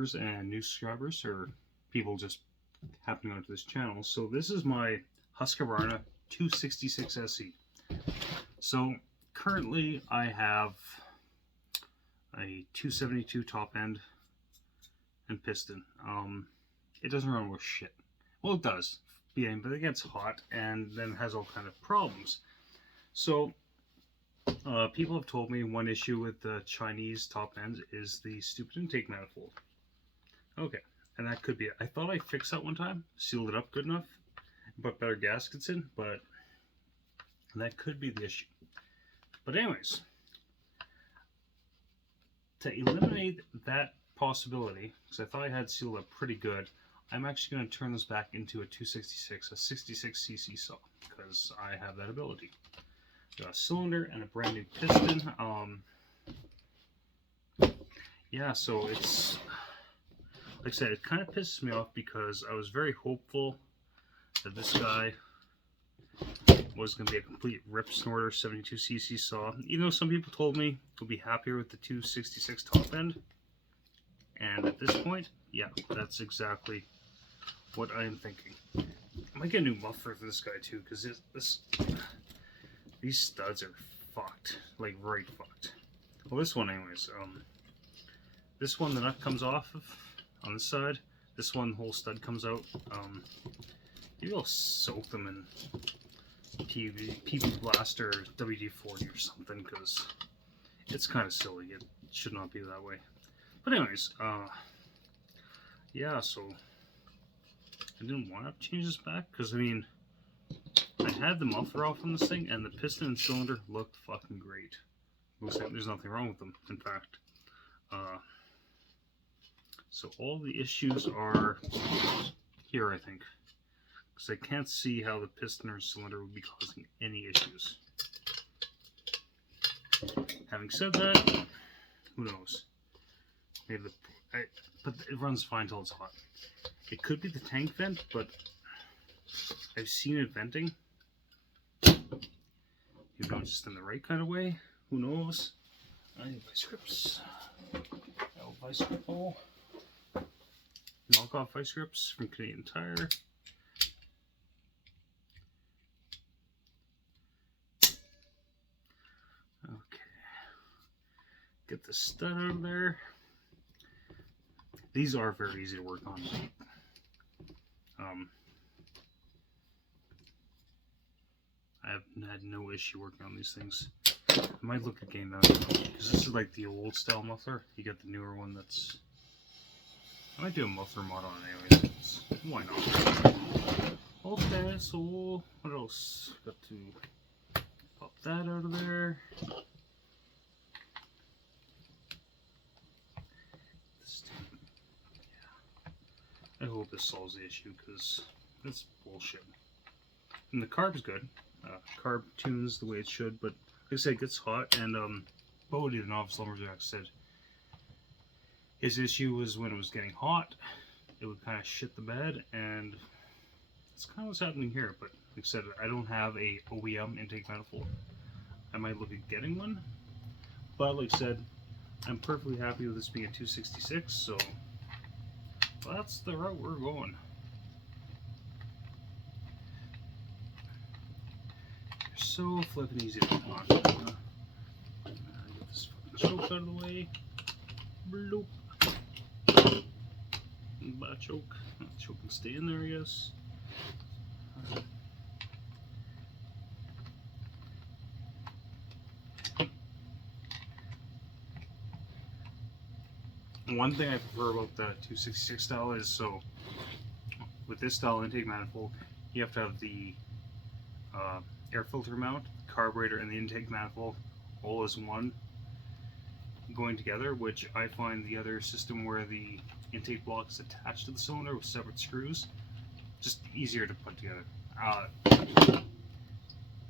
viewers and new subscribers, or people just happening onto this channel. So this is my Husqvarna 266 SE. So currently I have a 272 top end and piston. It doesn't run worth shit. Well, it does, yeah, but it gets hot and then has all kind of problems. So people have told me one issue with the Chinese top ends is the stupid intake manifold. Okay, and that could be it. I thought I fixed that one time, sealed it up good enough, put better gaskets in, but that could be the issue. But anyways, to eliminate that possibility, because I thought I had sealed up pretty good, I'm actually going to turn this back into a 266, a 66cc saw, because I have that ability. Got a cylinder and a brand new piston. Yeah, so it's, like I said, it kind of pisses me off because I was very hopeful that this guy was going to be a complete rip snorter 72cc saw. Even though some people told me they'll be happier with the 266 top end. And at this point, yeah, that's exactly what I am thinking. I might get a new muffler for this guy too, because these studs are fucked, like right fucked. Well, this one anyways, this one the nut comes off of on this side. This one the whole stud comes out. Maybe I'll soak them in PV Blaster or WD-40 or something, because it's kind of silly. It should not be that way. But anyways, yeah, so I didn't want to change this back because I mean, I had the muffler off on this thing, and the piston and cylinder looked fucking great. Looks like there's nothing wrong with them, in fact. So all the issues are here, I think, because I can't see how the piston or cylinder would be causing any issues. Having said that, who knows? Maybe but it runs fine till it's hot. It could be the tank vent, but I've seen it venting. You know, just in the right kind of way. Who knows? I need vice grips. Vice grip hole. Knockoff vice grips from Canadian Tire. Okay. Get the stud out of there. These are very easy to work on. I have had no issue working on these things. I might look at getting that because this is like the old style muffler. You get the newer one that's. I might do a muffler mod on it anyways. Why not? Okay, so what else? Got to pop that out of there. I hope this solves the issue because that's bullshit. And the carb's good. Carb tunes the way it should, but like I said, it gets hot. And Bodie, the novice lumberjack, said his issue was when it was getting hot, it would kind of shit the bed, and that's kind of what's happening here. But like I said, I don't have a OEM intake manifold. I might look at getting one, but like I said, I'm perfectly happy with this being a 266, so that's the route we're going. They're so flippin' easy to put on. Get this fucking choke out of the way. Bloop. Butt choke. Choke can stay in there, I guess. One thing I prefer about the 266 style is, so with this style intake manifold, you have to have the air filter mount, carburetor, and the intake manifold all as one going together, which I find the other system where the intake block is attached to the cylinder with separate screws just easier to put together.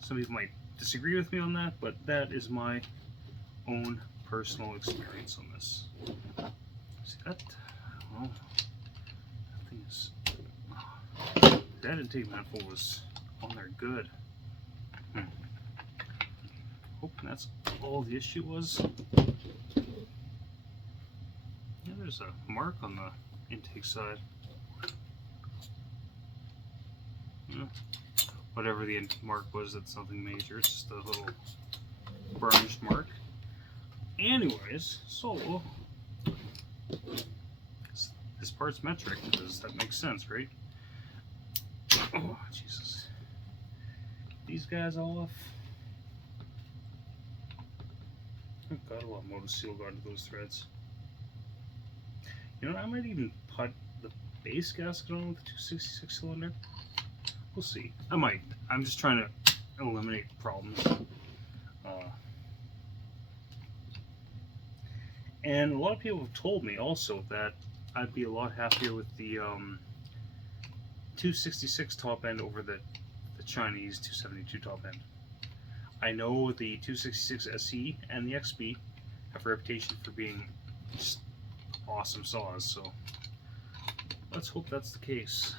Some people might disagree with me on that, but that is my own personal experience on this. See that? Well, that thing is. That intake manifold was on there good. Hoping that's all the issue was. Yeah, there's there's a mark on the intake side. Yeah. Whatever the mark was, that's nothing major. It's just a little burnished mark. Anyways, so this part's metric because that makes sense, right? Oh, Jesus. These guys off. Oh God, a lot of Motoseal got into those threads. You know, I might even put the base gasket on with the 266 cylinder. We'll see. I might. I'm just trying to eliminate problems. And a lot of people have told me also that I'd be a lot happier with the 266 top end over the Chinese 272 top end. I know the 266 SE and the XB have a reputation for being just awesome saws, so let's hope that's the case.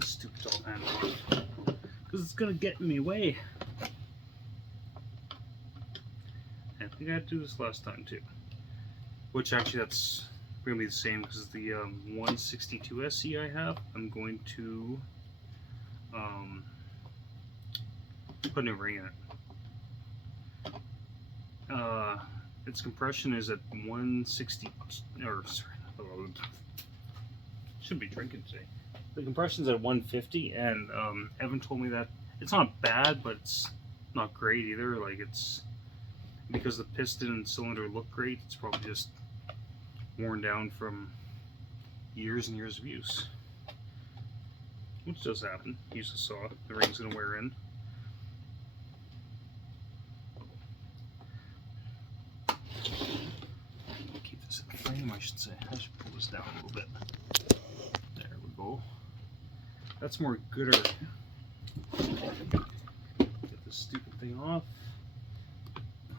Stupid top handle off because it's gonna get in my way. I think I had to do this last time too. Which actually that's going to be the same because the 162 SE I have, I'm going to put a new ring in it. Its compression is at 160, or sorry, should be drinking today. The compression's at 150, and Evan told me that it's not bad, but it's not great either. Like, it's because the piston and cylinder look great, it's probably just worn down from years and years of use, which does happen. Use a saw, the ring's gonna wear in. Keep this in frame, I should say. I should pull this down a little bit. There we go. That's more gooder. Get this stupid thing off.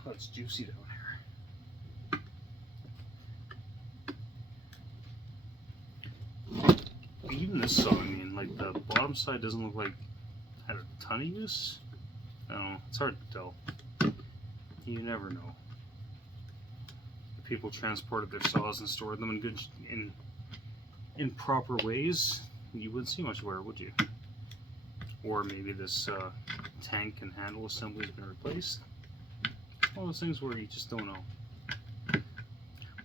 Oh, it's juicy down here. Even this saw, I mean, like the bottom side doesn't look like it had a ton of use. I don't know, it's hard to tell. You never know. If people transported their saws and stored them in good, in proper ways, you wouldn't see much wear, would you? Or maybe this tank and handle assembly has been replaced. All those things where you just don't know.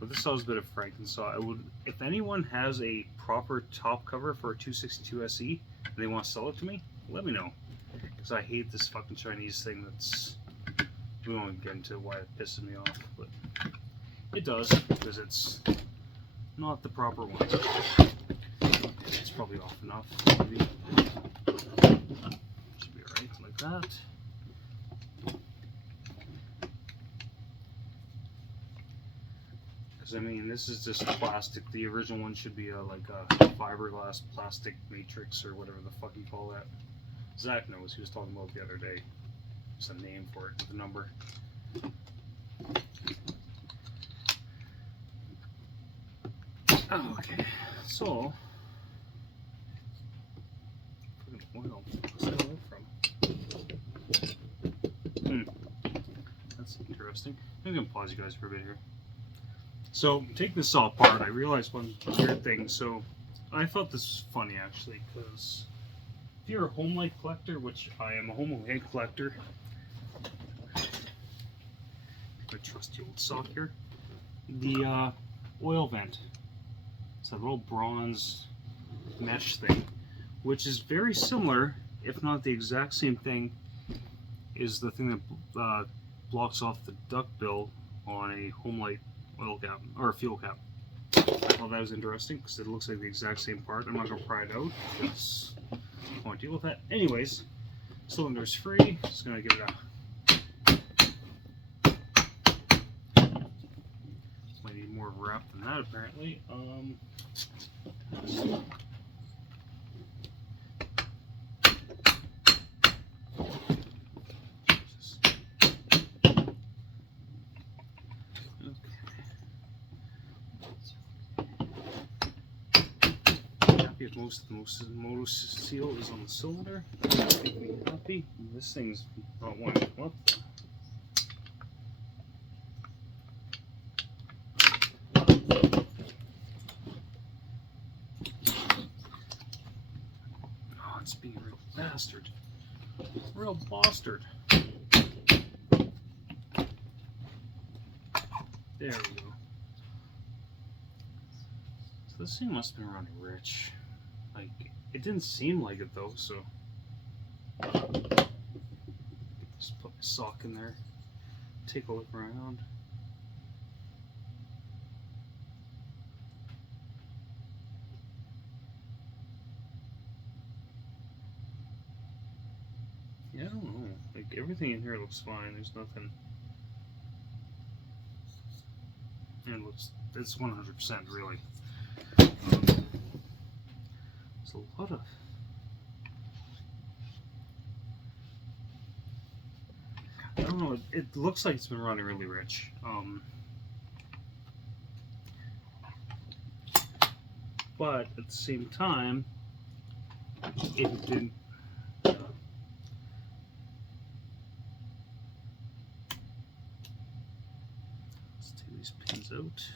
But this saw is a bit of Franken saw. I would, if anyone has a proper top cover for a 262 SE and they want to sell it to me, let me know. Because I hate this fucking Chinese thing that's, we won't get into why it pisses me off, but it does, because it's not the proper one. It's probably off enough, maybe. Should be alright, like that. I mean, this is just plastic. The original one should be like a fiberglass plastic matrix or whatever the fuck you call that. Zach knows. He was talking about it the other day. There's a name for it with a number. Oh, okay, so oil. What's that oil from? That's interesting. I'm gonna pause you guys for a bit here. So, take this saw apart. I realized one weird thing. So, I thought this was funny actually, because if you're a home light collector, which I am a home light collector, I trust the old sock here. The oil vent. It's a little bronze mesh thing, which is very similar, if not the exact same thing, is the thing that blocks off the duct bill on a home light oil cap or fuel cap. I thought that was interesting because it looks like the exact same part. I'm not going to pry it out because I won't deal with that. Anyways, cylinder's free. Just going to give it a. Might need more of a wrap than that apparently. happy if most of the motor seal is on the cylinder. That makes me happy. This thing's not wanting to come up. Oh, it's being a real bastard. Real bastard. There we go. So this thing must have been running rich. Like, it didn't seem like it though, so. Just put my sock in there. Take a look around. Yeah, I don't know. Like, everything in here looks fine. There's nothing. And it looks, it's 100% really. There's a lot of. I don't know. It looks like it's been running really rich. But at the same time, it didn't. Let's take these pins out.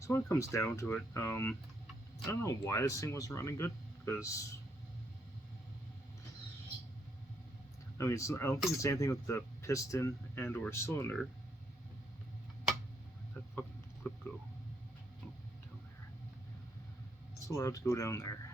So when it comes down to it, I don't know why this thing wasn't running good, because I mean, I don't think it's anything with the piston and or cylinder. Where'd that fucking clip go? Oh, down there. It's allowed to go down there.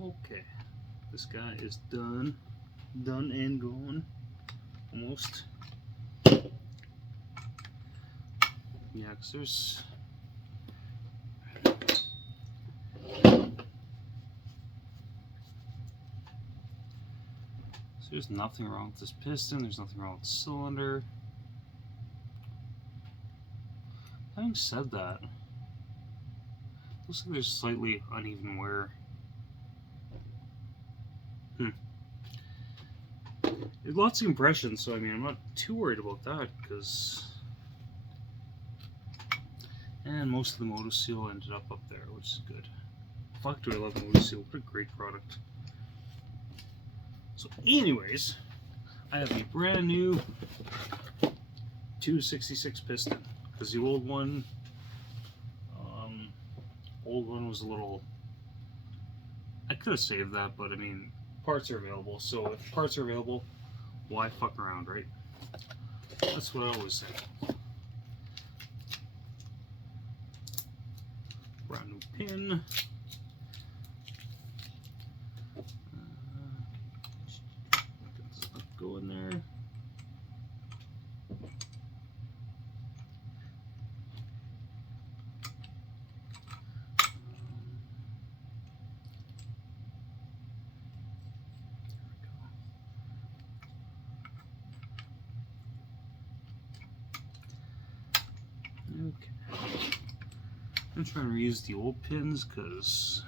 Okay, this guy is done and gone, almost. Yeah, because there's nothing wrong with this piston, there's nothing wrong with the cylinder. Having said that, looks like there's slightly uneven wear. There's lots of compression, so I mean, I'm not too worried about that, because. And most of the motor seal ended up there, which is good. Fuck, do I love motor seal? What a great product. So, anyways, I have a brand new 266 piston, because the old one was a little. I could have saved that, but I mean, parts are available. So if parts are available, why fuck around, right? That's what I always say. Brand new pin. Go in there. Okay. I'm trying to reuse the old pins because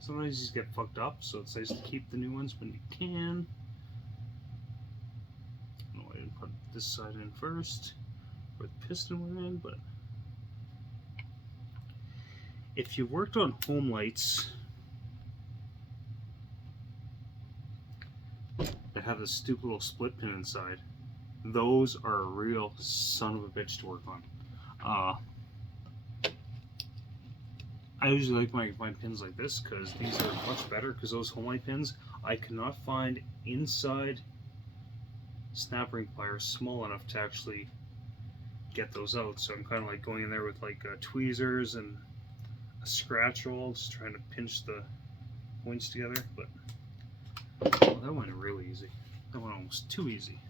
sometimes these get fucked up, so it's nice to keep the new ones when you can. I don't know why I didn't put this side in first, where the piston went in, but if you've worked on home lights that have this stupid little split pin inside, those are a real son of a bitch to work on. I usually like my pins like this because these are much better, because those home light pins I cannot find inside snap ring pliers small enough to actually get those out. So I'm kind of like going in there with like tweezers and a scratch roll, just trying to pinch the points together. But oh, that went really easy. That went almost too easy.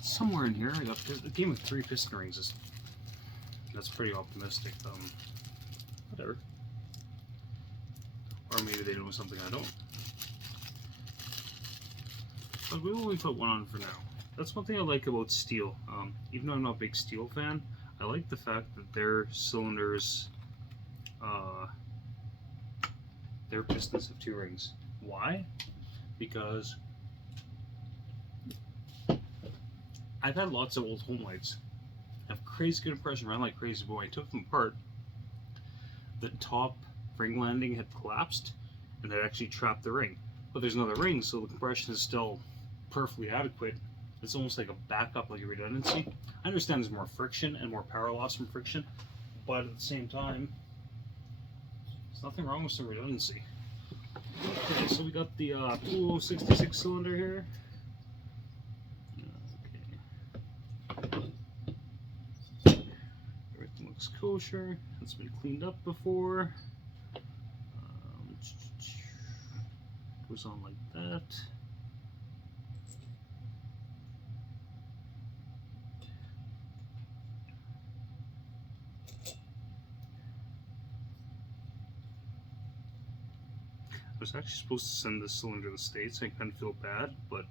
Somewhere in here, I got a game of 3 piston rings. That's pretty optimistic. Whatever. Or maybe they know something I don't. but we only put one on for now. That's one thing I like about steel. Even though I'm not a big steel fan, I like the fact that their cylinders, their pistons have 2 rings. Why? Because I've had lots of old home lights have crazy good compression, run like crazy, but when I took them apart, the top ring landing had collapsed and that actually trapped the ring. But there's another ring, so the compression is still perfectly adequate. It's almost like a backup, like a redundancy. I understand there's more friction and more power loss from friction, but at the same time, there's nothing wrong with some redundancy. Okay, so we got the 2066 cylinder here. Everything looks kosher. It's been cleaned up before. Goes on like that. I was actually supposed to send this cylinder to the States. I kind of feel bad, but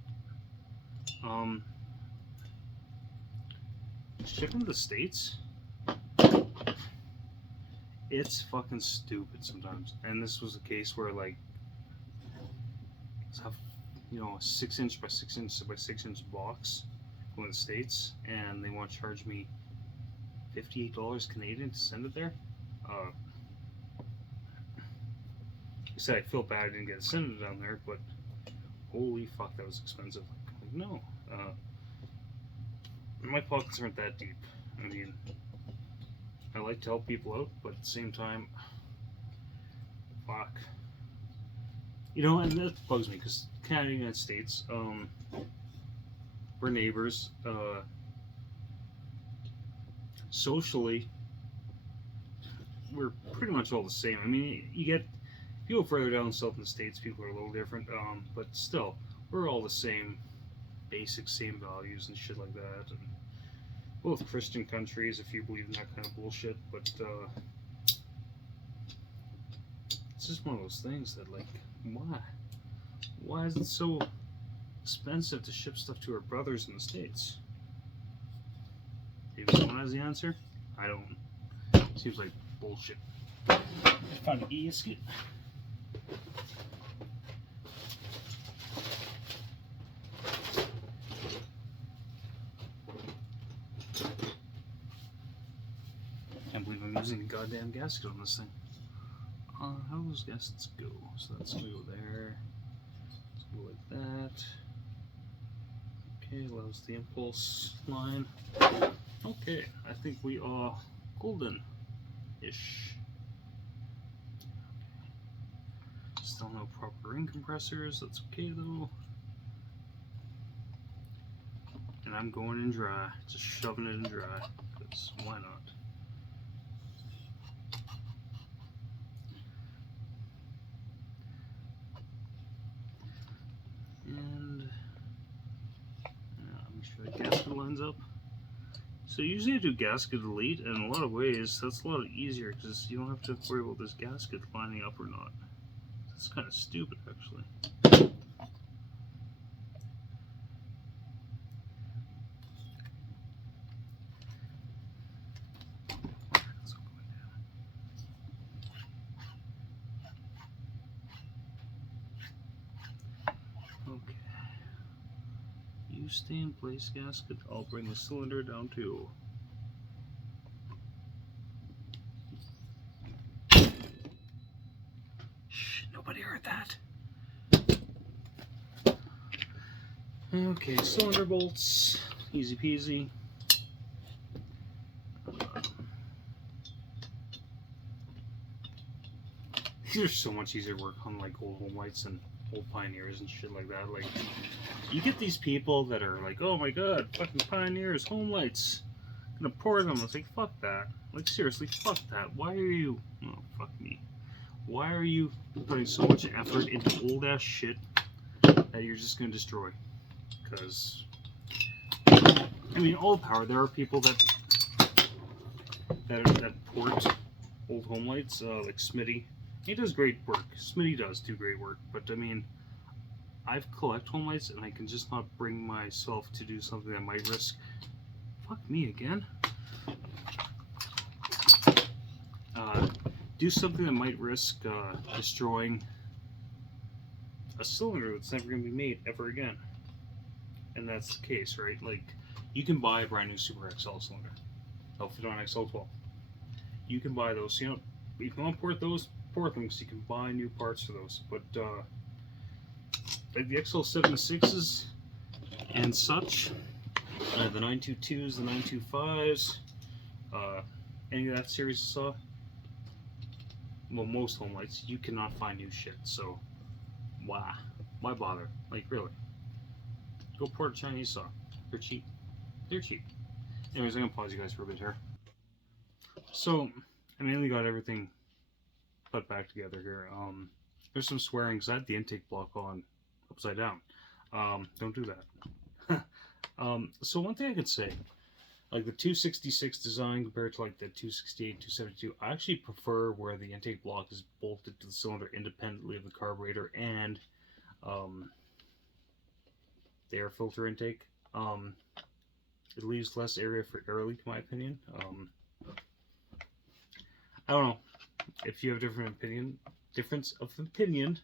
shipping to the States, it's fucking stupid sometimes. And this was a case where, like, have, you know, a 6" by 6" by 6" box going to the States, and they want to charge me $58 Canadian to send it there. Like I said, I feel bad I didn't get it sent down there, but holy fuck, that was expensive. Like, no, my pockets aren't that deep. I mean, I like to help people out, but at the same time, fuck. You know, and that bugs me, because Canada and the United States, we're neighbors. Socially, we're pretty much all the same. I mean, you get, if you go further down south in the States, people are a little different, but still, we're all the same, basic same values and shit like that. And both Christian countries, if you believe in that kind of bullshit, but it's just one of those things that, like, why? Why is it so expensive to ship stuff to our brothers in the States? Maybe someone has the answer? I don't. Seems like bullshit. Found an e-skit. Can't believe I'm using a goddamn gasket on this thing. How do those gaskets go? So that's gonna go there. Let's go like that. Okay, allows the impulse line. Okay, I think we are golden-ish. Still no proper ring compressors. That's okay though. And I'm going in dry, just shoving it in dry, because why not? And make sure the gasket lines up. So usually I do gasket delete, and in a lot of ways that's a lot easier because you don't have to worry about this gasket lining up or not. It's kind of stupid actually. Okay. You stay in place, gasket. I'll bring the cylinder down too. Shh, nobody heard that. Okay, cylinder bolts, easy peasy. These are so much easier to work on, like old home lights and old Pioneers and shit like that. Like, you get these people that are like, oh my god, fucking Pioneers, home lights, I'm gonna pour them. It's like, fuck that. Like, seriously, fuck that. Why are you, oh, fuck me. Why are you putting so much effort into old ass shit that you're just gonna destroy? Because, I mean, all power, there are people that port old home lights, like Smitty. He does great work. Smitty does do great work, but I mean, I've collect home lights and I can just not bring myself to do something that might risk. Fuck me again. Do something that might risk destroying a cylinder that's never going to be made ever again. And that's the case, right? Like, you can buy a brand new Super XL cylinder. They'll fit on XL12. You can buy those. You know, if you want to port those, port them, because you can buy new parts for those. But like the XL76s and such, the 922s, the 925s, any of that series I saw, well, most home lights, you cannot find new shit. So, why bother? Like, really? Go port a Chinese saw. They're cheap. They're cheap. Anyways, I'm gonna pause you guys for a bit here. So, I mainly got everything put back together here. There's some swearing because I had the intake block on upside down. Don't do that. So one thing I could say, like the 266 design compared to like the 268, 272, I actually prefer where the intake block is bolted to the cylinder independently of the carburetor and the air filter intake. It leaves less area for air leak, in my opinion. I don't know if you have a difference of opinion.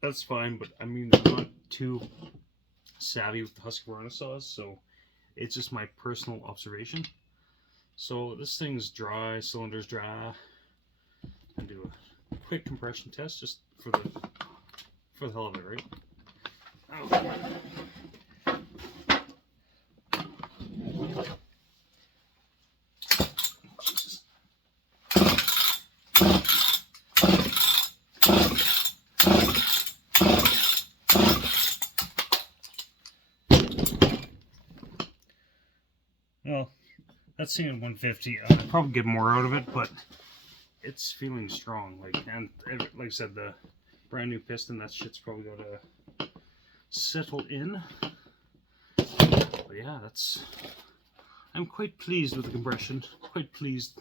That's fine, but I mean, I'm not too savvy with the Husqvarna saws, so it's just my personal observation. So this thing's dry, cylinder's dry. And do a quick compression test just for the hell of it, right? Oh. Well, that's sitting at 150. I'll probably get more out of it, but it's feeling strong. Like I said, the brand new piston, that shit's probably got to settle in. But yeah, I'm quite pleased with the compression. Quite pleased.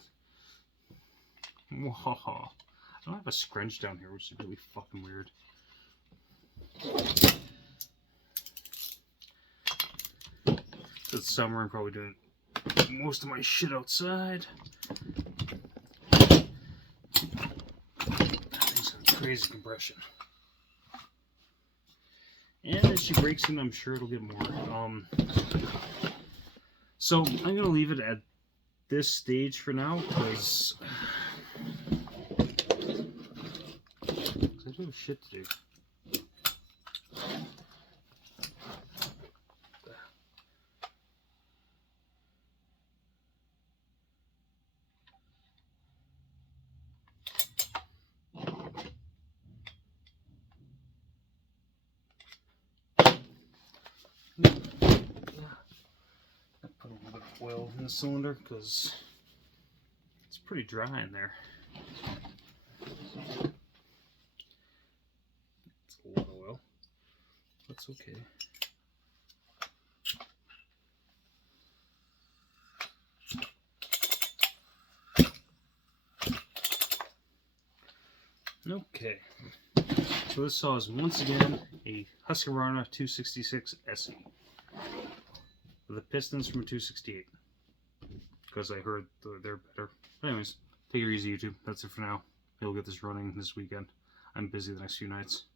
Whoa. I don't have a scrunch down here, which is really fucking weird. It's summer. I'm probably doing most of my shit outside. That thing's got crazy compression. And as she breaks in, I'm sure it'll get more. So I'm gonna leave it at this stage for now because I do have shit to do. Put a little bit of oil in the cylinder because it's pretty dry in there. It's a lot of oil. That's okay. Okay. So this saw is once again a Husqvarna 266 SE. The pistons from a 268 because I heard they're better. Anyways, take it easy, YouTube. That's it for now. I'll get this running this weekend. I'm busy the next few nights.